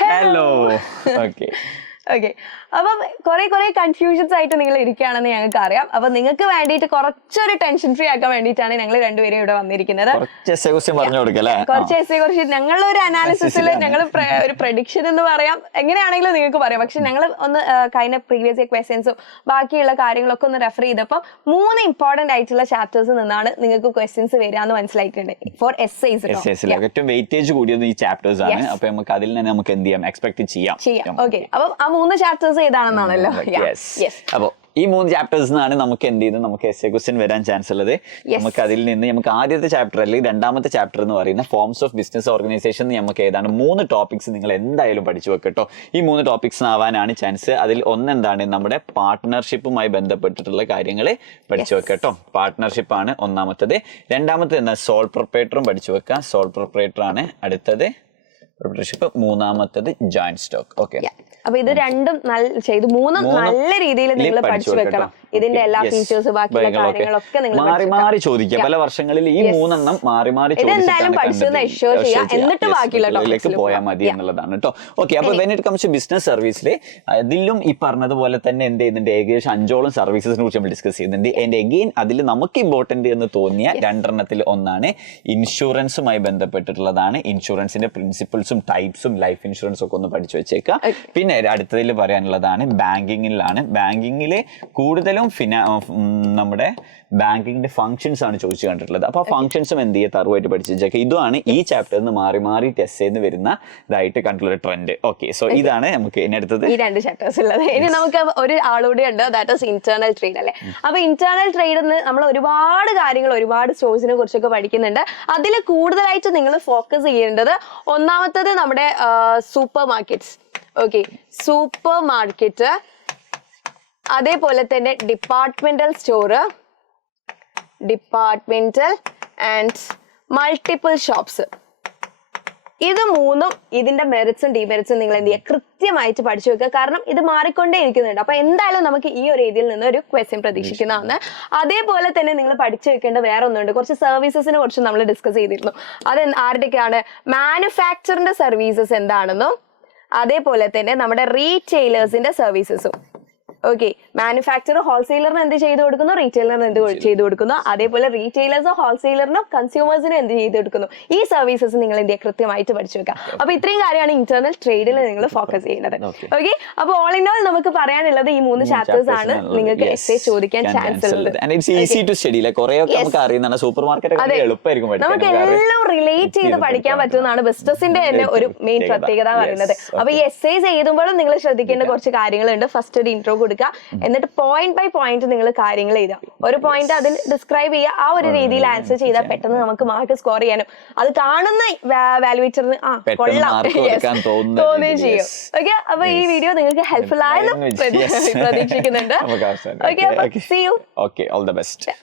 Hello. Okay okay, അപ്പം കുറെ confusions ആയിട്ട് നിങ്ങൾ ഇരിക്കുകയാണെന്ന് ഞങ്ങൾക്ക് അറിയാം. അപ്പൊ നിങ്ങൾക്ക് വേണ്ടിയിട്ട് കുറച്ചൊരു ടെൻഷൻ ഫ്രീ ആക്കാൻ വേണ്ടിയിട്ടാണ് ഞങ്ങൾ രണ്ടുപേരും ഇവിടെ വന്നിരിക്കുന്നത്. കുറച്ച് എസ്സേ കുറിച്ച് ഞങ്ങളൊരു അനാലിസിസിൽ ഞങ്ങൾ ഒരു പ്രഡിക്ഷൻ എന്ന് പറയാം, എങ്ങനെയാണെങ്കിലും നിങ്ങൾക്ക് പറയാം. പക്ഷെ ഞങ്ങൾ ഒന്ന് കഴിഞ്ഞ പ്രീവിയസ് ക്വസ്റ്റ്യൻസും ബാക്കിയുള്ള കാര്യങ്ങളൊക്കെ ഒന്ന് റെഫർ ചെയ്തപ്പോൾ 3 ഇമ്പോർട്ടന്റ് ആയിട്ടുള്ള ചാപ്റ്റേഴ്സ് നിന്നാണ് നിങ്ങൾക്ക് ക്വസ്റ്റ്യൻസ് വരിക എന്ന് മനസ്സിലായിട്ടുണ്ട്. ഫോർ എസ്സേസ് ഏറ്റവും വെയിറ്റേജ് കൂടിയത് ഈ ചാപ്റ്റേഴ്സ് ആണ്. അപ്പൊ നമുക്ക് അതിൽ നിന്ന് നമുക്ക് എന്ത് ചെയ്യാം, എക്സ്പെക്ട് ചെയ്യാം. ഓക്കെ, അപ്പം ആ 3 ചാപ്റ്റേഴ്സ് ഏതാണെന്നാണല്ലോ. അപ്പൊ ഈ 3 ചാപ്റ്റേഴ്സ് ആണ് നമുക്ക് എന്ത് ചെയ്ത് നമുക്ക് എസ്സേ ക്വസ്റ്റ്യൻ വരാൻ ചാൻസ് ഉള്ളത്. നമുക്ക് അതിൽ നിന്ന് നമുക്ക് ആദ്യത്തെ ചാപ്റ്റർ അല്ലെങ്കിൽ രണ്ടാമത്തെ ചാപ്റ്റർ എന്ന് പറയുന്ന ഫോംസ് ഓഫ് ബിസിനസ് ഓർഗനൈസേഷൻ നമുക്ക് ഏതാണ് 3 ടോപ്പിക്സ് നിങ്ങൾ എന്തായാലും പഠിച്ചു വെക്കട്ടോ. ഈ 3 ടോപ്പിക്സ് ആവാനാണ് ചാൻസ്. അതിൽ ഒന്നെന്താണ്, നമ്മുടെ പാർട്ട്ണർഷിപ്പുമായി ബന്ധപ്പെട്ടിട്ടുള്ള കാര്യങ്ങൾ പഠിച്ചു വെക്കട്ടോ. പാർട്ട്ണർഷിപ്പ് ആണ് ഒന്നാമത്തത്. രണ്ടാമത്തത് എന്താ, സോൾ പ്രൊപ്പറേറ്ററും പഠിച്ചു വെക്കാം. സോൾ പ്രൊപ്പറേറ്റർ ആണ് അടുത്തത്. മൂന്നാമത്തത് ജോയിന്റ് സ്റ്റോക്ക്. ഓക്കെ, അപ്പൊ ഇത് രണ്ടും ചെയ്ത് 3 നല്ല രീതിയിൽ നിങ്ങൾ പഠിച്ചു വെക്കണം. ഇതിന്റെ എല്ലാ ഫീച്ചേഴ്സ് ബാക്കിയുള്ള കാര്യങ്ങളൊക്കെ നിങ്ങൾ മാറി ചോദിക്കുക. പല വർഷങ്ങളിൽ ഈ 3 എണ്ണം മാറി ഇതെന്തായാലും പഠിച്ചെന്ന് എഷ്യൂർ ചെയ്യാം, എന്നിട്ട് ബാക്കിയുള്ള ടോപ്പിക്കിലേക്ക് പോയാൽ മതി എന്നുള്ളതാണ് കേട്ടോ. ഓക്കെ, അപ്പൊ when it comes to business സർവീസിൽ അതിലും ഈ പറഞ്ഞതുപോലെ തന്നെ എന്ത് ചെയ്യുന്നുണ്ട്, ഏകദേശം 5ഓളം സർവീസസിനെ കുറിച്ച് നമ്മൾ ഡിസ്കസ് ചെയ്യുന്നുണ്ട്. ആൻഡ് അഗെയിൻ അതിൽ നമുക്ക് ഇമ്പോർട്ടന്റ് എന്ന് തോന്നിയ 2 എണ്ണത്തിൽ ഒന്നാണ് ഇൻഷുറൻസുമായി ബന്ധപ്പെട്ടിട്ടുള്ളതാണ്. ഇൻഷുറൻസിന്റെ പ്രിൻസിപ്പിൾസും ടൈപ്സും ലൈഫ് ഇൻഷുറൻസ് ഒക്കെ ഒന്ന് പഠിച്ചു വെച്ചേക്കാം. പിന്നെ അടുത്തതിൽ പറയാനുള്ളതാണ് ബാങ്കിങ്ങിലാണ്. ബാങ്കിങ്ങില് കൂടുതലും നമ്മുടെ ബാങ്കിങ്ങിന്റെ ഫംഗ്ഷൻസ് ആണ് ചോദിച്ചു കണ്ടിട്ടുള്ളത്. അപ്പൊ ആ ഫംഗ്ഷൻസും എന്ത് ചെയ്യുക, തറുവായിട്ട് പഠിച്ചു വെച്ചേക്കാം. ഇതുമാണ് ഈ ചാപ്റ്ററിൽ നിന്ന് മാറി ടെസ്റ്റ് ചെയ്ത് വരുന്ന ഇതായിട്ട് കണ്ടുള്ള ട്രെൻഡ്. ഓക്കെ, സോ ഇതാണ് നമുക്ക് ഇനി അടുത്തത് ഈ 2 ചാപ്റ്റേഴ്സ് ഉള്ളത്. ഇനി നമുക്ക് ഒരു ആളൂടെ ഉണ്ട്, ദാറ്റ് ഈസ് ഇന്റേണൽ ട്രേഡ് അല്ലേ. അപ്പൊ ഇന്റേണൽ ട്രേഡിൽ നിന്ന് നമ്മൾ ഒരുപാട് കാര്യങ്ങൾ, ഒരുപാട് സ്റ്റോഴ്സിനെ കുറിച്ചൊക്കെ പഠിക്കുന്നുണ്ട്. അതിൽ കൂടുതലായിട്ട് നിങ്ങൾ ഫോക്കസ് ചെയ്യേണ്ടത് ഒന്നാമത്തത് നമ്മുടെ super markets. Okay, super market, അതേപോലെ തന്നെ departmental store, departmental and multiple shops. ഇത് 3ഉം ഇതിന്റെ മെറിറ്റ്സും ഡിമെറിറ്റ്സും നിങ്ങൾ എന്ത് ചെയ്യുക, കൃത്യമായിട്ട് പഠിച്ചു വെക്കുക. കാരണം ഇത് മാറിക്കൊണ്ടേ ഇരിക്കുന്നുണ്ട്. അപ്പൊ എന്തായാലും നമുക്ക് ഈ ഒരു രീതിയിൽ നിന്ന് ഒരു ക്വസ്റ്റ്യൻ പ്രതീക്ഷിക്കുന്നതാണ്. അതേപോലെ തന്നെ നിങ്ങൾ പഠിച്ചു വെക്കേണ്ട വേറെ ഒന്നുണ്ട്, കുറച്ച് സർവീസസിനെ കുറിച്ച് നമ്മൾ ഡിസ്കസ് ചെയ്തിരുന്നു. അത് ആരുടെയൊക്കെയാണ്, മാനുഫാക്ചറിന്റെ സർവീസസ് എന്താണെന്നും അതേപോലെ തന്നെ നമ്മുടെ റീറ്റെയിലേഴ്സിന്റെ സർവീസസും. ഓക്കെ, മാനുഫാക്ചർ ഹോൾസെയിലറിന് എന്ത് ചെയ്തു കൊടുക്കുന്നു, റീറ്റെയിലറിന് എന്ത് ചെയ്തു കൊടുക്കുന്നു, അതേപോലെ റീറ്റെയിലേഴ്സ് ഹോൾസെയിലറിനും കൺസ്യൂമേഴ്സിനും എന്ത് ചെയ്തു കൊടുക്കുന്നു. ഈ സർവീസസ് നിങ്ങൾ എന്ത് ചെയ്യുക, കൃത്യമായിട്ട് പഠിച്ചു വെക്കുക. അപ്പൊ ഇത്രയും കാര്യമാണ് ഇന്റേണൽ ട്രേഡിൽ നിങ്ങൾ ഫോക്കസ് ചെയ്യുന്നത്. ഓക്കെ, അപ്പൊ ഓൾ ഇൻ ഓൾ നമുക്ക് പറയാനുള്ളത് ഈ 3 ചാപ്റ്റേഴ്സ് ആണ് നിങ്ങൾക്ക് എസ്സേ ചോദിക്കാൻ ചാൻസ് ഉള്ളത്. നമുക്ക് എല്ലാം റിലേറ്റ് ചെയ്ത് പഠിക്കാൻ പറ്റുന്നതാണ് ബിസിനസിന്റെ തന്നെ ഒരു മെയിൻ പ്രത്യേകത പറയുന്നത്. അപ്പൊ ഈ എസ്സേസ് എഴുതുമ്പോഴും നിങ്ങൾ ശ്രദ്ധിക്കേണ്ട കുറച്ച് കാര്യങ്ങളുണ്ട്. ഫസ്റ്റ് ഒരു ഇൻട്രോ കൊടുക്കുക, എന്നിട്ട് പോയിന്റ് ബൈ പോയിന്റ് നിങ്ങൾ കാര്യങ്ങൾ എഴുതുക. ഒരു പോയിന്റ് അതിൽ ഡിസ്ക്രൈബ് ചെയ്യുക. ആ ഒരു രീതിയിൽ ആൻസർ ചെയ്താൽ പെട്ടെന്ന് നമുക്ക് മാർക്ക് സ്കോർ ചെയ്യാനും അത് കാണുന്ന വാല്യുവേറ്ററിന് കൊള്ളാം തോന്നുകയും ചെയ്യും. ഓക്കെ, അപ്പൊ ഈ വീഡിയോ നിങ്ങൾക്ക് ഹെൽപ്ഫുൾ ആയെന്ന് പ്രതീക്ഷിക്കുന്നുണ്ട്. Okay, see you. Okay, all the best.